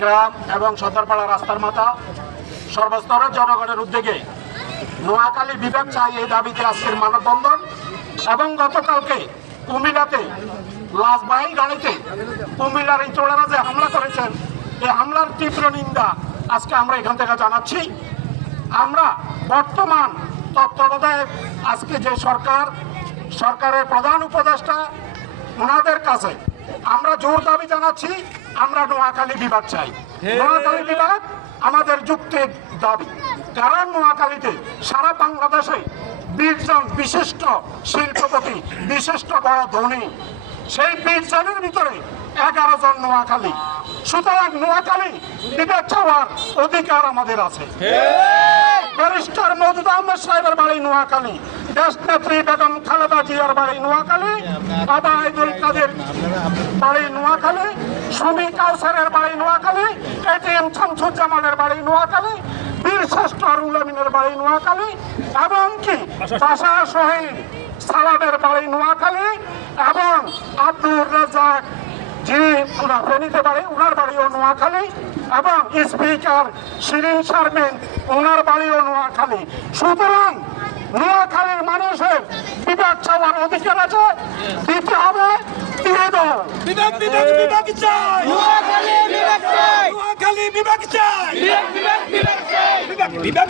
গ্রাম এবং সদরপাড়া রাস্তার মাথা সর্বস্তরের জনগণের উদ্যোগে নোয়াখালী বিভাগ চাই এই দাবিতে আজকের মানববন্ধন এবং গতকালকে কুমিল্লাতে লাশবাহী গাড়িতে কুমিল্লার এই চোড়ারা যে হামলা করেছেন, এই হামলার তীব্র নিন্দা আজকে আমরা এখান থেকে জানাচ্ছি। আমরা বর্তমান তত্ত্বাবধায়ক আজকে যে সরকার, সরকারের প্রধান উপদেষ্টা, ওনাদের কাছে আমরা জোর দাবি জানাচ্ছি আমরা নোয়াখালী বিভাগ চাই। নোয়াখালী বিভাগ আমাদের যুক্তির দাবি। কারণ নোয়াখালীতে সারা বাংলাদেশে বিশ জন বিশিষ্ট শিল্পপতি বিশিষ্ট বড় ধনী সেই বিশ জনের ভিতরে এগারো জন নোয়াখালী। সুতরাং নোয়াখালী বিভাগ চাওয়ার অধিকার আমাদের আছে। ব্যারিস্টার আহমদ সাহেবের বাড়ি নোয়াখালী। দেশ নেত্রী বেগম খালেদা জিয়ার বাড়ি নোয়াখালী, বাবা আইদুল কাদের বাড়ি নোয়াখালী সুমি কাউসারের বাড়ি নোয়াখালী, এটিএম শামসুজ্জামানের বাড়ি নোয়াখালী, বীর শ্রেষ্ঠ রুল আমিনের বাড়ি নোয়াখালী, এবং কি বাসা শহীদ সালামের বাড়ি নোয়াখালী, এবং আব্দুর রাজাক যিনি ফেনীতে বাড়ি নোয়াখালী এবং স্পিকার শিরিন শারমিন ওনার বাড়িও নোয়াখালী। সুতরাং নোয়াখালীর মানুষের বিভাগ চাওয়ার অধিকার আছে দিতে হবে দিয়ে বিভাগ বিভাগ বিভাগ চাই। নোয়াখালী বিভাগ চাই। নোয়াখালী বিভাগ চাই। বিভাগ বিভাগ বিভাগ চাই। বিভাগ বিভাগ